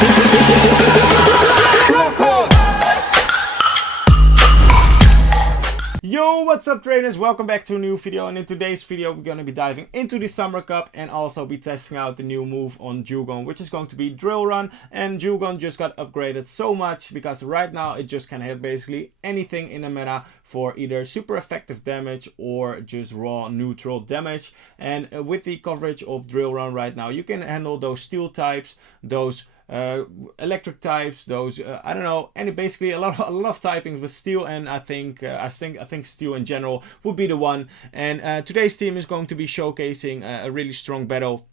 Yo, what's up trainers, welcome back to a new video, and in today's video we're going to be diving into the Summer Cup and also be testing out the new move on Dewgong, which is going to be Drill Run. And Dewgong just got upgraded so much because right now it just can hit basically anything in the meta for either super effective damage or just raw neutral damage. And with the coverage of Drill Run right now, you can handle those steel types, those electric types, those I don't know, and basically a lot of typings with steel, and I think steel in general would be the one. And today's team is going to be showcasing a really strong battle.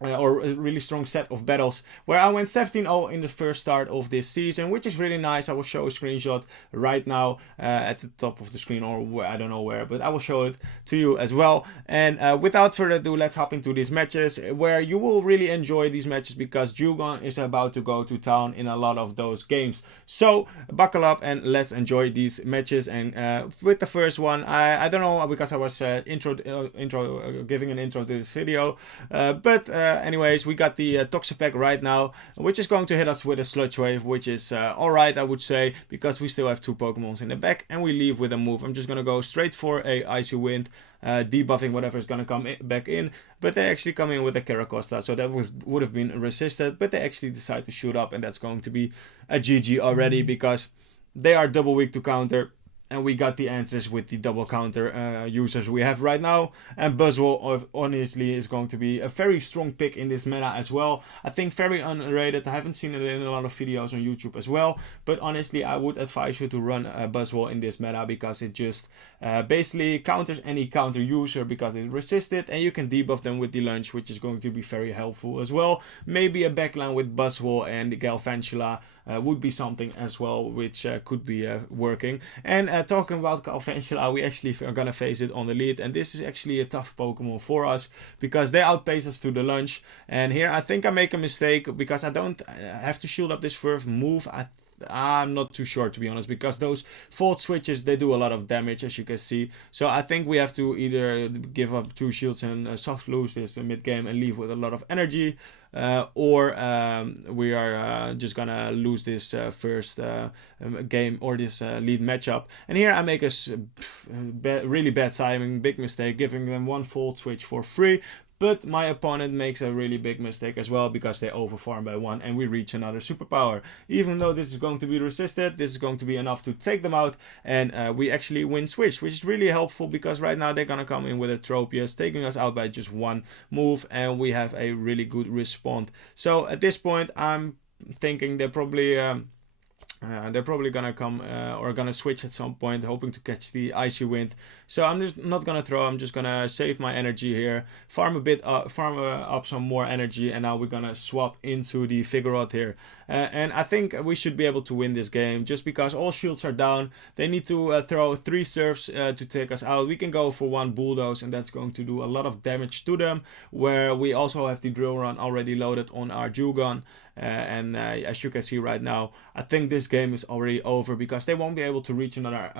Or a really strong set of battles where I went 17-0 in the first start of this season, which is really nice. I will show a screenshot right now at the top of the screen, or I don't know where, but I will show it to you as well. And without further ado, let's hop into these matches where you will really enjoy these matches because Dewgong is about to go to town in a lot of those games. So buckle up and let's enjoy these matches. And with the first one, I don't know, because I was giving an intro to this video, but anyways, we got the Toxapex right now, which is going to hit us with a Sludge Wave, which is alright, I would say, because we still have two Pokemons in the back, and we leave with a move. I'm just going to go straight for a Icy Wind, debuffing whatever is going to come back in, but they actually come in with a Caracosta, so that would have been resisted, but they actually decide to shoot up, and that's going to be a GG already, because they are double weak to counter. And we got the answers with the double counter users we have right now. And Buzzwole honestly is going to be a very strong pick in this meta as well. I think very underrated. I haven't seen it in a lot of videos on YouTube as well. But honestly, I would advise you to run Buzzwole in this meta because it just basically counters any counter user because it resisted. And you can debuff them with the lunge, which is going to be very helpful as well. Maybe a backline with Buzzwole and the Galvantula would be something as well, which could be working. And talking about Galvantula, we actually are gonna face it on the lead, and this is actually a tough Pokemon for us because they outpace us to the lunge. And here I think I make a mistake because I don't have to shield up this first move. I'm not too sure, to be honest, because those Volt Switches, they do a lot of damage, as you can see. So I think we have to either give up 2 shields and soft lose this mid game and leave with a lot of energy, or we are just gonna lose this first game or this lead matchup. And here I make a really bad timing, big mistake, giving them 1 Volt Switch for free. But my opponent makes a really big mistake as well because they overfarm by 1 and we reach another superpower. Even though this is going to be resisted, this is going to be enough to take them out, and we actually win switch, which is really helpful because right now they're gonna come in with a Tropius, taking us out by just 1 move, and we have a really good response. So at this point I'm thinking they're probably gonna come or gonna switch at some point, hoping to catch the Icy Wind. So I'm just not gonna throw. I'm just gonna save my energy here, farm up some more energy, and now we're gonna swap into the Vigoroth here. And I think we should be able to win this game just because all shields are down. They need to throw 3 surfs to take us out. We can go for 1 bulldoze, and that's going to do a lot of damage to them. Where we also have the Drill Run already loaded on our Dewgong. And as you can see right now, I think this game is already over because they won't be able to reach another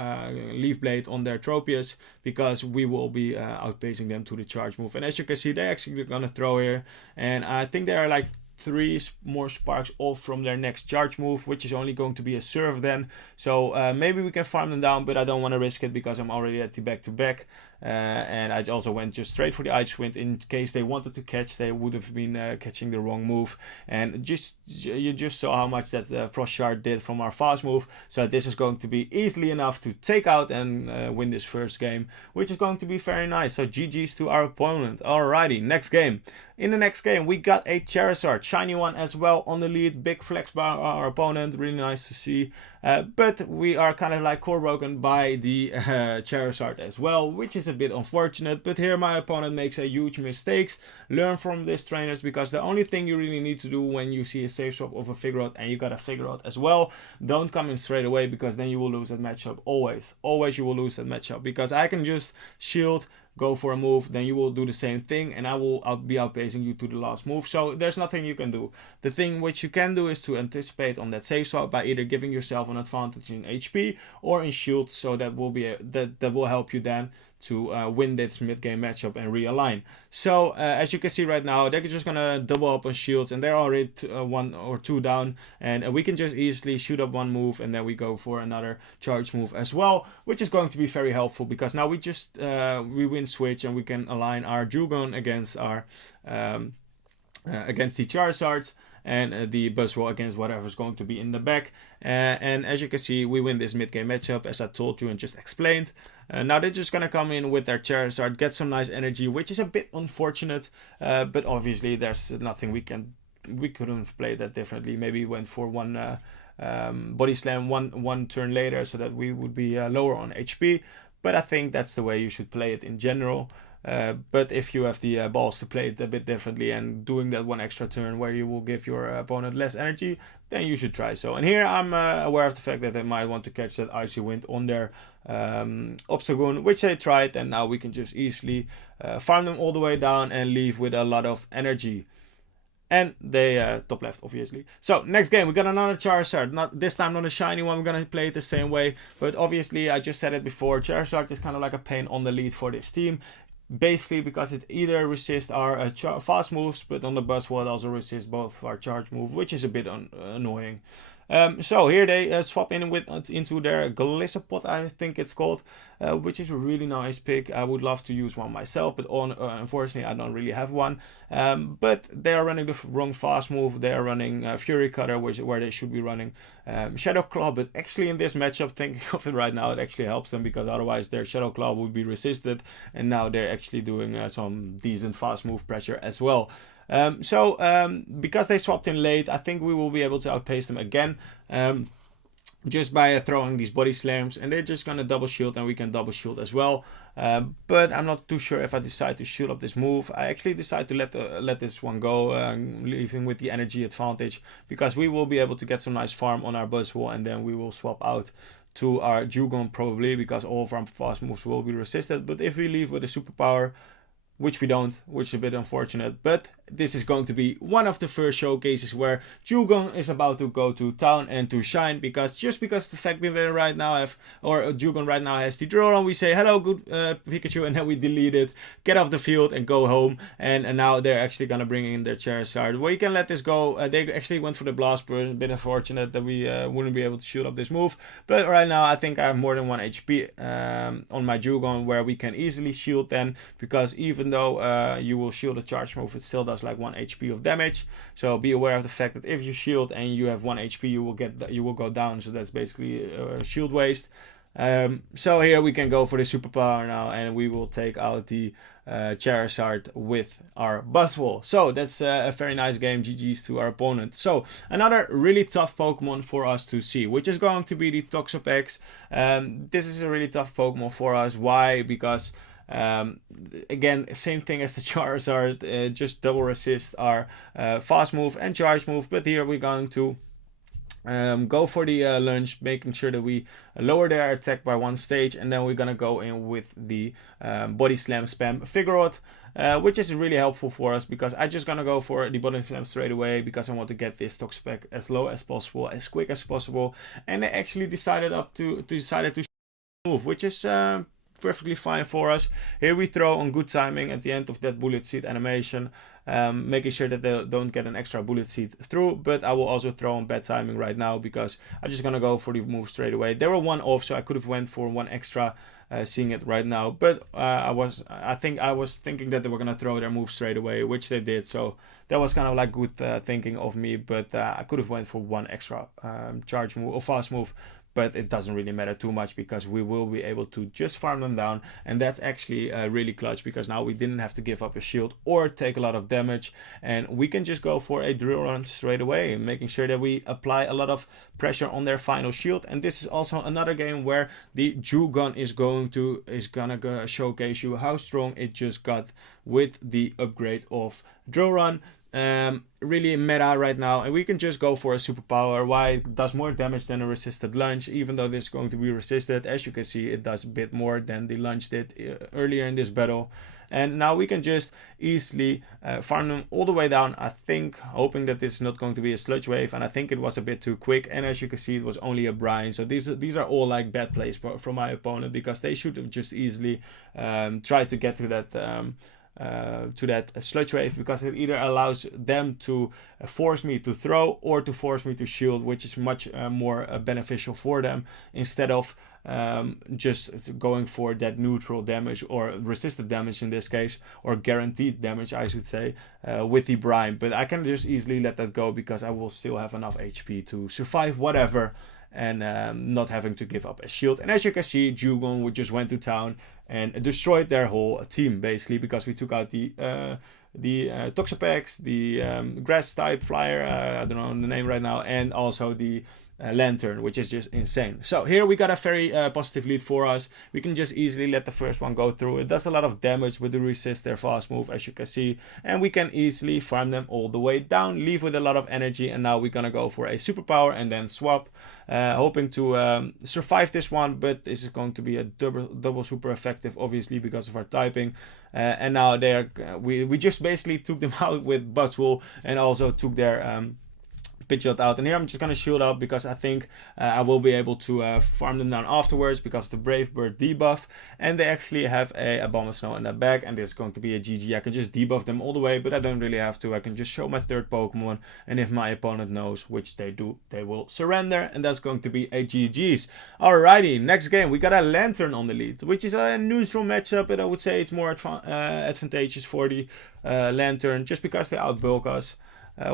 Leaf Blade on their Tropius because we will be outpacing them to the charge move. And as you can see, they're actually gonna throw here, and I think they are like 3 more sparks off from their next charge move, which is only going to be a serve then. So maybe we can farm them down, but I don't want to risk it because I'm already at the back-to-back. And I also went just straight for the Ice Wind in case they wanted to catch. They would have been catching the wrong move. And you just saw how much that Frost Shard did from our fast move. So this is going to be easily enough to take out and win this first game, which is going to be very nice. So GG's to our opponent. Alrighty, next game. In the next game, we got a Charizard, shiny one as well on the lead. Big flex by our opponent, really nice to see. But we are kind of like core broken by the Charizard as well, which is a bit unfortunate. But here my opponent makes a huge mistakes. Learn from this, trainers, because the only thing you really need to do when you see a safe swap of a Vigoroth and you got a Vigoroth as well, don't come in straight away because then you will lose that matchup. Always you will lose that matchup because I can just shield, go for a move, then you will do the same thing and I will be outpacing you to the last move. So there's nothing you can do. The thing which you can do is to anticipate on that safe swap by either giving yourself an advantage in HP or in shields, so that will be that will help you then to win this mid-game matchup and realign. So as you can see right now, they're just gonna double up on shields, and they're already 1 or 2 down, and we can just easily shoot up one move, and then we go for another charge move as well, which is going to be very helpful because now we just we win switch, and we can align our Dewgong against our against the Charizards, and the Buzzwole against whatever's going to be in the back. And as you can see, we win this mid-game matchup, as I told you and just explained. Now they're just going to come in with their Charizard, get some nice energy, which is a bit unfortunate, but obviously there's nothing we couldn't play that differently. Maybe went for one body slam one turn later so that we would be lower on HP, but I think that's the way you should play it in general. But if you have the balls to play it a bit differently and doing that one extra turn where you will give your opponent less energy, then you should try so. And here I'm aware of the fact that they might want to catch that Icy Wind on their Obstagoon, which they tried, and now we can just easily farm them all the way down and leave with a lot of energy. And they top left, obviously. So next game, we got another Charizard. Not this time, not a shiny one. We're gonna play it the same way, but obviously I just said it before. Charizard is kind of like a pain on the lead for this team. Basically because it either resists our fast moves, but on the Buzzwole it also resists both our charge move, which is a bit annoying. So here they swap in into their Gliscopod, I think it's called, which is a really nice pick. I would love to use one myself, but unfortunately I don't really have one. But they are running the wrong fast move. They are running Fury Cutter, where they should be running Shadow Claw. But actually in this matchup, thinking of it right now, it actually helps them, because otherwise their Shadow Claw would be resisted, and now they're actually doing some decent fast move pressure as well. Because they swapped in late, I think we will be able to outpace them again, just by throwing these body slams, and they're just gonna double shield, and we can double shield as well. But I'm not too sure if I decide to shoot up this move. I actually decide to let this one go, leaving with the energy advantage, because we will be able to get some nice farm on our Buzzwole, and then we will swap out to our Dewgong probably, because all of our fast moves will be resisted. But if we leave with a superpower, which we don't, which is a bit unfortunate, but this is going to be one of the first showcases where Dewgong is about to go to town and to shine, because the fact that they right now have, or Dewgong right now has the drill on, we say hello good Pikachu, and then we delete it, get off the field and go home, and now they're actually gonna bring in their Charizard. Well, you can let this go. They actually went for the Blast Burst, a bit unfortunate that we wouldn't be able to shoot up this move, but right now I think I have more than 1 HP on my Dewgong, where we can easily shield then, because even though you will shield a charge move, it still does like 1 HP of damage. So be aware of the fact that if you shield and you have 1 HP, you will go down. So that's basically shield waste. So here we can go for the superpower now, and we will take out the Charizard with our Buzzwole. So that's a very nice game. GG's to our opponent. So another really tough Pokemon for us to see, which is going to be the Toxapex. This is a really tough Pokemon for us. Why? Because again, same thing as the Charizard, just double resist our fast move and charge move, but here we're going to go for the lunge, making sure that we lower their attack by 1 stage, and then we're gonna go in with the body slam spam Figurot, which is really helpful for us, because I'm just gonna go for the body slam straight away, because I want to get this Toxapex as low as possible, as quick as possible. And they actually decided to move, which is perfectly fine for us. Here we throw on good timing at the end of that bullet seed animation, making sure that they don't get an extra bullet seed through, but I will also throw on bad timing right now, because I'm just gonna go for the move straight away. They were 1 off, so I could have went for 1 extra, seeing it right now, but I was thinking that they were gonna throw their move straight away, which they did, so that was kind of like good thinking of me, but I could have went for 1 extra charge move or fast move, but it doesn't really matter too much, because we will be able to just farm them down, and that's actually really clutch, because now we didn't have to give up a shield or take a lot of damage, and we can just go for a drill run straight away, making sure that we apply a lot of pressure on their final shield. And this is also another game where the Dewgong is gonna showcase you how strong it just got with the upgrade of drill run. Really meta right now, and we can just go for a superpower. Why? It does more damage than a resisted lunge, even though this is going to be resisted. As you can see, it does a bit more than the lunge did earlier in this battle. And now we can just easily farm them all the way down, I think, hoping that this is not going to be a sludge wave, and I think it was a bit too quick, and as you can see it was only a brine. So these are all like bad plays from my opponent, because they should have just easily tried to get to that sludge wave, because it either allows them to force me to throw or to force me to shield, which is much more beneficial for them, instead of just going for that neutral damage, or resisted damage in this case, or guaranteed damage I should say, with the brine. But I can just easily let that go, because I will still have enough HP to survive whatever, and not having to give up a shield. And as you can see, Dewgong just went to town and destroyed their whole team basically, because we took out the Toxapex, the grass type flyer, I don't know the name right now, and also the Lanturn, which is just insane. So here we got a very positive lead for us. We can just easily let the first one go through. It does a lot of damage with the resist, their fast move, as you can see, and we can easily farm them all the way down, leave with a lot of energy. And now we're gonna go for a superpower and then swap, hoping to survive this one, but this is going to be a double super effective, obviously, because of our typing. And now we just basically took them out with Buzzwole, and also took their Pidgeot out. And here I'm just gonna shield up, because I think I will be able to farm them down afterwards, because of the Brave Bird debuff, and they actually have a Abomasnow in their bag, and this is going to be a GG. I can just debuff them all the way, but I don't really have to. I can just show my third Pokemon, and if my opponent knows, which they do, they will surrender, and that's going to be a GG's. Alrighty, next game we got a Lanturn on the lead, which is a neutral matchup, but I would say it's more advantageous for the Lanturn, just because they outbulk us.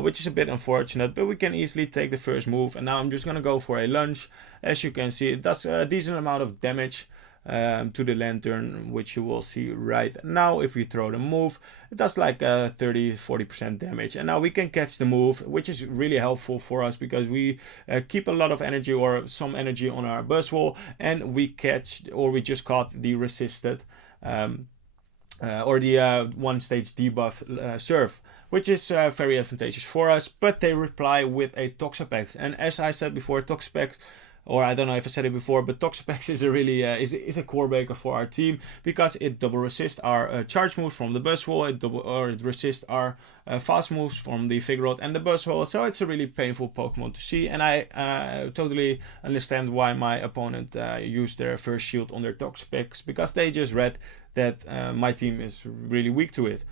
Which is a bit unfortunate, but we can easily take the first move. And now I'm just gonna go for a lunge. As you can see, it does a decent amount of damage to the Lanturn, which you will see right now. If we throw the move, it does like 30-40% damage. And now we can catch the move, which is really helpful for us, because we keep a lot of energy, or some energy, on our Buzzwole, and we just caught the resisted or the one stage debuff Surf, which is very advantageous for us. But they reply with a Toxapex, and as I said before, Toxapex, or I don't know if I said it before, but Toxapex is a really is a core breaker for our team, because it double resists our charge moves from the Buzzwole, it resists our fast moves from the Vigoroth and the Buzzwole. So it's a really painful Pokemon to see, and I totally understand why my opponent used their first shield on their Toxapex, because they just read that my team is really weak to it.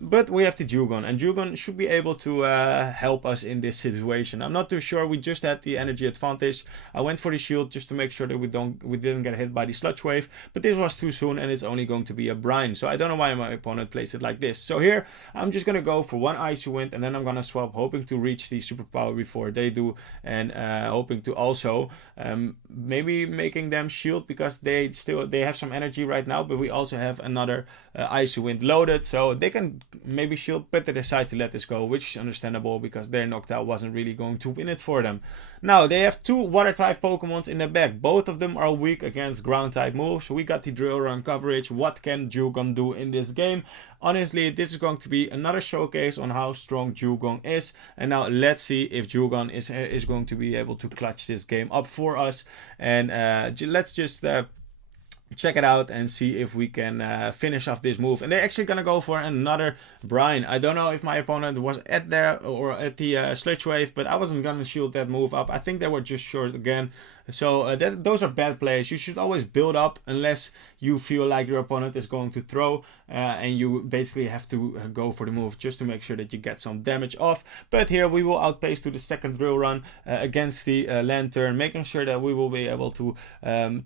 But we have the Dewgong, and Dewgong should be able to help us in this situation. I'm not too sure. We just had the energy advantage. I went for the shield just to make sure that we didn't get hit by the sludge wave, but this was too soon, and it's only going to be a brine. So I don't know why my opponent plays it like this. So here I'm just gonna go for one Icy Wind, and then I'm gonna swap, hoping to reach the superpower before they do, and hoping to also maybe making them shield, because they have some energy right now, but we also have another Icy Wind loaded, so they can maybe shield, but they decide to let this go, which is understandable, because their Noctowl wasn't really going to win it for them. Now they have two water type Pokemons in their bag. Both of them are weak against ground type moves. We got the Drill Run coverage. What can Dewgong do in this game? Honestly, this is going to be another showcase on how strong Dewgong is. And now let's see if Dewgong is going to be able to clutch this game up for us. And let's just check it out and see if we can finish off this move. And they're actually gonna go for another brine. I don't know if my opponent was at there or at the sludge wave, but I wasn't gonna shield that move up. I think they were just short again. So those are bad plays. You should always build up unless you feel like your opponent is going to throw, and you basically have to go for the move just to make sure that you get some damage off. But here we will outpace to the second drill run against the Lanturn, making sure that we will be able to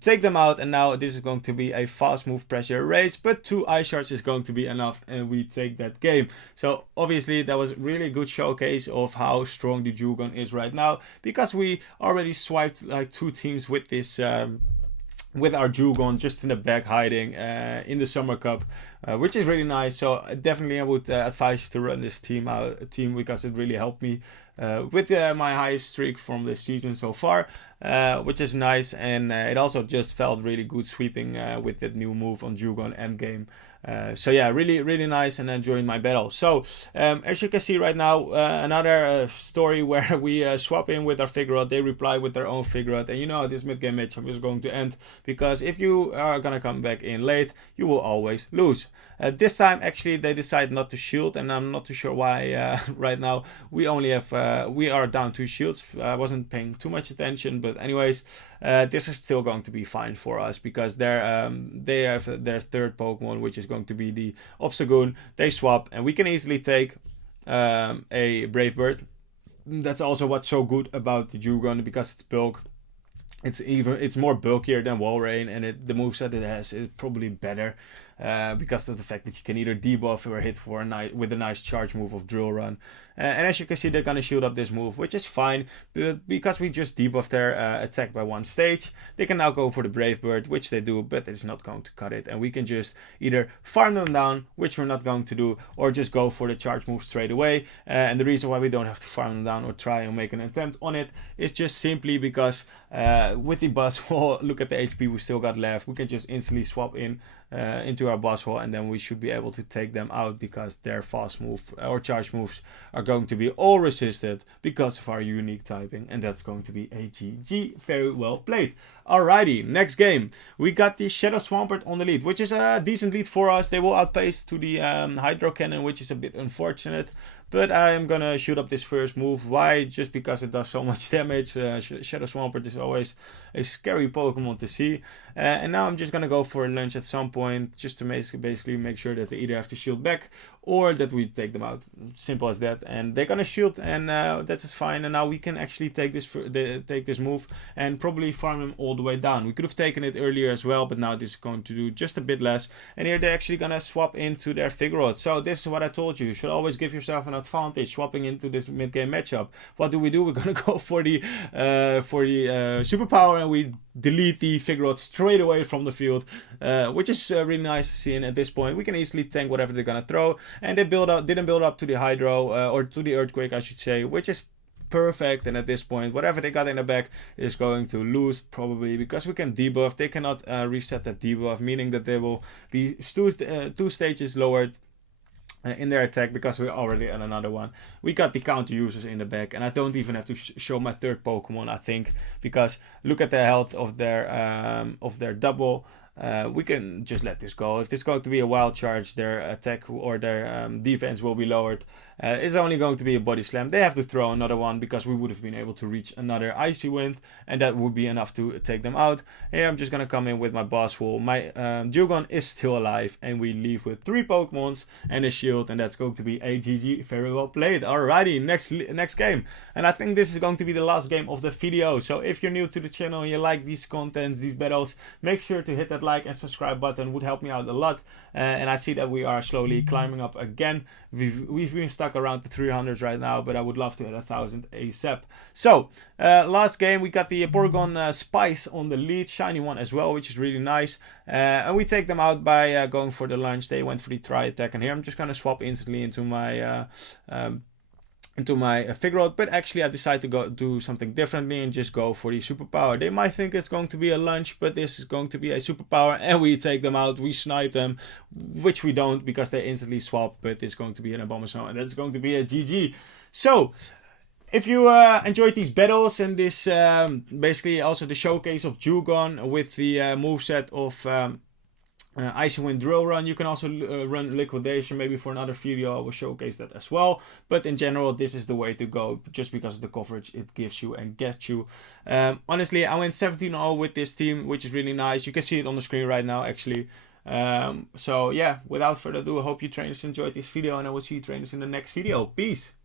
take them out. And now this is going to be a fast move pressure race, but 2 Ice Shards is going to be enough, and we take that game. So obviously that was really a good showcase of how strong the Dewgong is right now, because we already swiped like 2 teams with this with our Dewgong just in the back hiding in the Summer Cup, which is really nice. So definitely I would advise you to run this team because it really helped me with my highest streak from the season so far, which is nice. And it also just felt really good sweeping with that new move on Dewgong endgame. So yeah, really nice and enjoying my battle. So as you can see right now, another story where we swap in with our Figurot, they reply with their own Figurot, and you know this mid-game matchup is going to end, because if you are gonna come back in late, you will always lose. This time actually they decide not to shield, and I'm not too sure why. Right now we only have we are down 2 shields. I wasn't paying too much attention, but anyways, this is still going to be fine for us, because they have their third Pokemon, which is going to be the Obstagoon. They swap, and we can easily take a Brave Bird. That's also what's so good about the Dewgong, because it's bulk. It's more bulkier than Walrein, and the moveset it has is probably better, because of the fact that you can either debuff or hit for with a nice charge move of Drill Run. And as you can see, they're gonna shield up this move, which is fine, but because we just debuffed their attack by 1 stage, they can now go for the Brave Bird, which they do, but it's not going to cut it, and we can just either farm them down, which we're not going to do, or just go for the charge move straight away. And the reason why we don't have to farm them down or try and make an attempt on it is just simply because with the Buzzwole, look at the HP we still got left, we can just instantly swap into our Buzzwole, and then we should be able to take them out, because their fast move or charge moves are going to be all resisted because of our unique typing, and that's going to be a GG. Very well played. Alrighty, next game. We got the Shadow Swampert on the lead, which is a decent lead for us. They will outpace to the Hydro Cannon, which is a bit unfortunate. But I'm gonna shoot up this first move. Why? Just because it does so much damage. Shadow Swampert is always a scary Pokemon to see. And now I'm just gonna go for a lunge at some point, just to basically make sure that they either have to shield back or that we take them out. Simple as that. And they're gonna shield, and that's fine. And now we can actually take this move and probably farm him all the way down. We could have taken it earlier as well, but now this is going to do just a bit less. And here they're actually gonna swap into their Figurot. So this is what I told you. You should always give yourself an advantage swapping into this mid-game matchup. What do? We're gonna go for the superpower, and we delete the Figurot straight away from the field, which is really nice to see. And at this point, we can easily tank whatever they're gonna throw, and they didn't build up to the Hydro or to the Earthquake, I should say, which is perfect. And at this point, whatever they got in the back is going to lose, probably because we can debuff. They cannot reset that debuff, meaning that they will be 2 stages lowered in their attack, because we're already on another one. We got the counter users in the back, and I don't even have to show my third Pokemon, I think, because look at the health of their double. We can just let this go. If this is going to be a wild charge, their attack or their defense will be lowered. It's only going to be a body slam. They have to throw another one, because we would have been able to reach another Icy Wind, and that would be enough to take them out. Here I'm just going to come in with my Buzzwole. My Dewgong is still alive, and we leave with 3 Pokemons and a shield, and that's going to be a GG. Very well played. Alrighty, next game. And I think this is going to be the last game of the video. So if you're new to the channel and you like these contents, these battles, make sure to hit that like and subscribe button. Would help me out a lot. And I see that we are slowly climbing up again. We've been stuck around the 300s right now, but I would love to hit 1,000 ASAP. So last game, we got the Porygon Spice on the lead, shiny one as well, which is really nice. And we take them out by going for the lunge. They went for the tri attack, and here I'm just gonna swap instantly into my Figurot, but actually I decided to do something differently and just go for the superpower. They might think it's going to be a lunge, but this is going to be a superpower, and we take them out. We snipe them, which we don't, because they instantly swap, but it's going to be an Abomasnow, and that's going to be a GG. So if you enjoyed these battles and this basically also the showcase of Dewgong with the moveset of Icy Wind Drill Run, you can also run Liquidation. Maybe for another video I will showcase that as well, but in general this is the way to go, just because of the coverage it gives you and gets you. Honestly, I went 17-0 with this team, which is really nice. You can see it on the screen right now, actually. So yeah, without further ado, I hope you trainers enjoyed this video, and I will see you trainers in the next video. Peace.